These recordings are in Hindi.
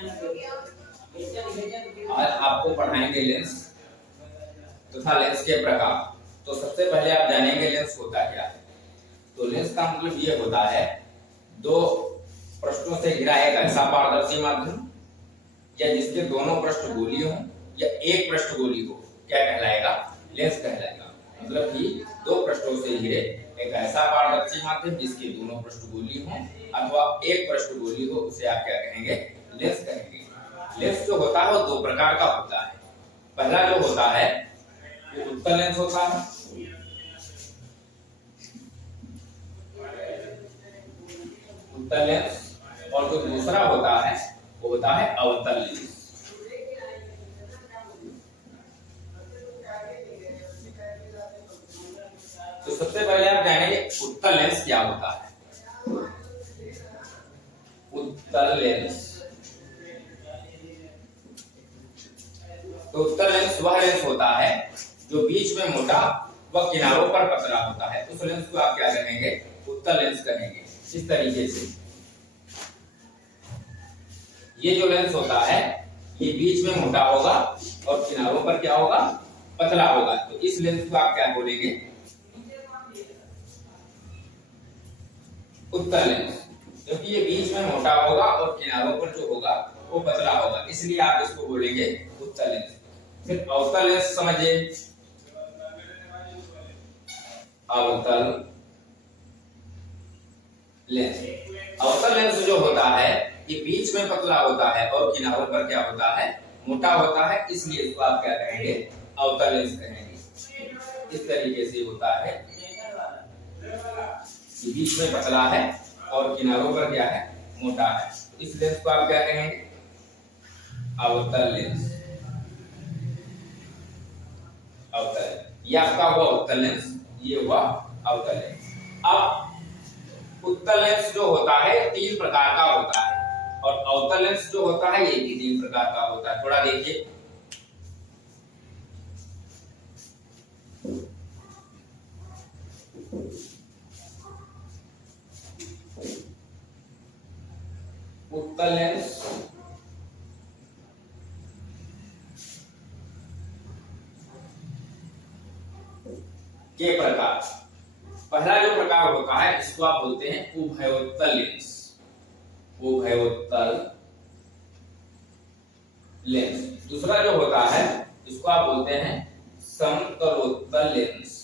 आज आपको पढ़ाएंगे लेंस तथा लेंस के प्रकार। तो सबसे पहले आप जानेंगे लेंस होता क्या है। तो लेंस का मतलब ये होता है दो पृष्ठों से घिरा एक ऐसा पारदर्शी माध्यम या जिसके दोनों पृष्ठ गोलीय हो या एक पृष्ठ गोली हो, क्या कहलाएगा? लेंस कहलाएगा। मतलब कि दो पृष्ठों से घिरे एक ऐसा पारदर्शी माध्यम जिसके दोनों पृष्ठ गोलीय हो अथवा एक पृष्ठ गोली हो, उसे आप क्या कहेंगे? लेंस कहेंगे। लेंस जो होता है वो दो प्रकार का होता है। पहला जो होता है वो उत्तल लेंस होता है। उत्तल लेंस। और जो दूसरा होता है वो होता है अवतल लेंस। तो सबसे पहले आप जानेंगे उत्तल लेंस क्या होता है। उत्तल लेंस। तो उत्तल लेंस वह लेंस होता है जो बीच में मोटा व किनारों पर पतला होता है। उस लेंस को आप क्या कहेंगे? उत्तल लेंस कहेंगे। इस तरीके से ये जो लेंस होता है ये बीच में मोटा होगा और किनारों पर क्या होगा? पतला होगा। तो इस लेंस को आप क्या बोलेंगे? उत्तल लेंस। क्योंकि ये बीच में मोटा होगा और किनारों पर जो होगा वो पतला होगा, इसलिए आप इसको बोलेंगे उत्तल लेंस। फिर अवतल लेंस समझिए। अवतल लेंस। अवतल लेंस जो होता है ये बीच में पतला होता है और किनारों पर क्या होता है? मोटा होता है, इसलिए इसको आप क्या कहेंगे? अवतल लेंस कहेंगे। इस तरीके से होता है, ये बीच में पतला है और किनारों पर क्या है? मोटा है। इस लेंस को आप क्या कहेंगे? अवतल लेंस। अवतल। ये आपका हुआ उत्तल लेंस, ये हुआ अवतल लेंस। अब उत्तल लेंस जो होता है तीन प्रकार का होता है और अवतल लेंस जो होता है ये भी तीन प्रकार का होता है। थोड़ा देखिए। उत्तल लेंस, के प्रकार। पहला जो प्रकार होता है इसको आप बोलते हैं उभयोत्तल लेंस। उभयोत्तल लेंस। दूसरा जो होता है इसको आप बोलते हैं समतलोत्तल लेंस।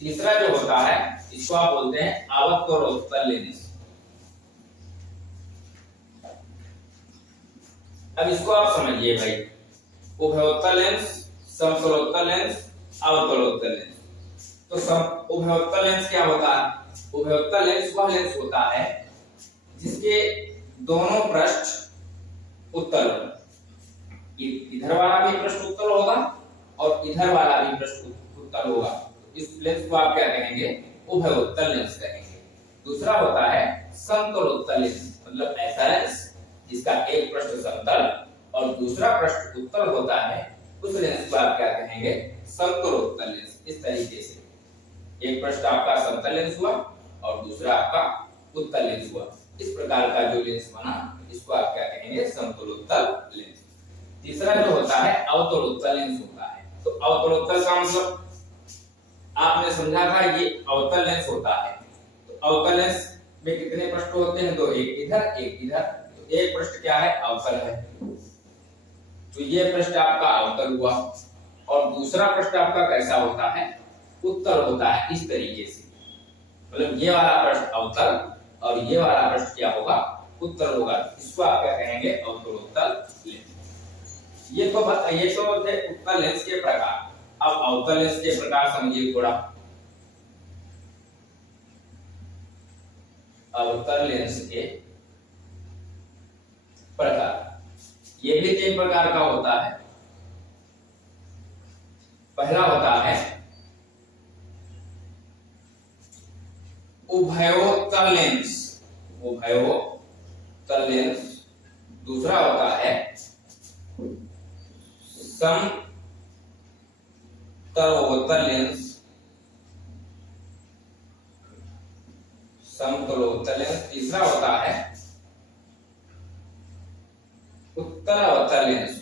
तीसरा जो होता है इसको आप बोलते हैं अवतलोत्तल लेंस। अब इसको आप समझिए भाई। उभयोत्तल लेंस, समतलोत्तल लेंस, अवतलोत्तल लेंस। तो उभयोत्तल लेंस क्या होता है? उभयोत्तल लेंस वह लेंस होता है जिसके दोनों पृष्ठ उत्तल हो। इधर वाला भी पृष्ठ उत्तल होगा और इधर वाला भी पृष्ठ उत्तल होगा। इस लेंस को आप क्या कहेंगे? उभयोत्तल लेंस कहेंगे। दूसरा होता है समतलोत्तल लेंस। मतलब ऐसा लेंस जिसका एक पृष्ठ समतल और दूसरा पृष्ठ उत्तल होता है, उस लेंस को आप क्या कहेंगे? समतलोत्तल लेंस। इस तरीके से एक पृष्ठ आपका समतल लेंस हुआ और दूसरा आपका उत्तल लेंस हुआ। इस प्रकार का जो लेंस बना इसको आप क्या कहेंगे? समतलोत्तल लेंस। तीसरा जो होता है अवतलोत्तल लेंस होता है। तो अवतलोत्तल का मतलब आपने समझा था, ये अवतल लेंस होता है। तो अवतल लेंस में कितने पृष्ठ होते हैं? दो, एक इधर एक इधर। तो एक पृष्ठ क्या है? अवतल है। तो ये पृष्ठ आपका अवतल हुआ और दूसरा पृष्ठ आपका कैसा होता है? उत्तल होता है। इस तरीके से मतलब ये वाला पृष्ठ अवतल और ये वाला पृष्ठ क्या होगा? उत्तल होगा। इसको आप क्या कहेंगे? अवतलोत्तल लेंस। ये तो थे उत्तल लेंस के प्रकार। अब अवतल लेंस के प्रकार समझिए थोड़ा। अवतल लेंस के प्रकार ये भी तीन प्रकार का होता है। पहला होता है उभयोत्तल लेंस। उभयोत्तल लेंस। दूसरा होता है समतलोत्तल लेंस। समतलोत्तल लेंस। तीसरा होता है उत्तरावतल लेंस।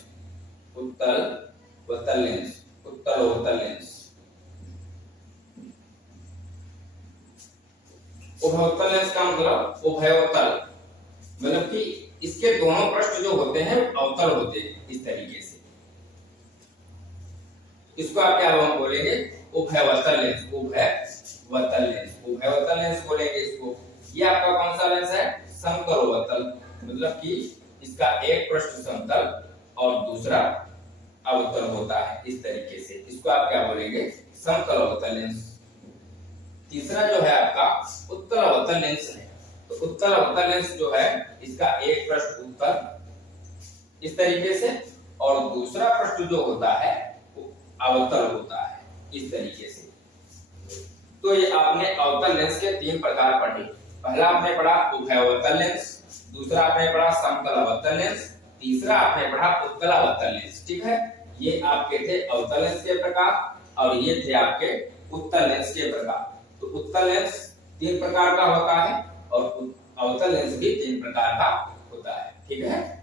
उत्तरावतल लेंस, उत्तरावतल लेंस। उभयोत्तल लेंस का मतलब उभयोत्तल, मतलब कि इसके दोनों पृष्ठ जो होते हैं अवतल होते हैं इस तरीके से। इसको आप क्या बोलेंगे? उभयवतल लेंस। उभयवतल लेंस, उभयवतल लेंस बोलेंगे इसको। ये आपका कौन सा लेंस है? समतलोत्तल, मतलब कि इसका एक पृष्ठ समतल और दूसरा अवतल होता है इस तरीके से। इसको आप क्या बोलेंगे? समतलोत्तल लेंस। तीसरा जो है आपका उत्तरावतल लेंस है। तो उत्तरावतल लेंस जो है इसका एक पृष्ठ उत्तर इस तरीके से और दूसरा पृष्ठ जो होता है वो अवतल होता है इस तरीके से। तो ये आपने अवतल लेंस के 3 प्रकार पढ़े। पहला आपने पढ़ा उभयवतल लेंस, दूसरा आपने पढ़ा समतलावतल लेंस, तीसरा आपने पढ़ा उत्तरावतल लेंस। ठीक है, ये आपके थे अवतल लेंस के प्रकार और ये थे आपके उत्तल लेंस के प्रकार। तो उत्तल लेंस 3 प्रकार का होता है और अवतल लेंस भी 3 प्रकार का होता है। ठीक है।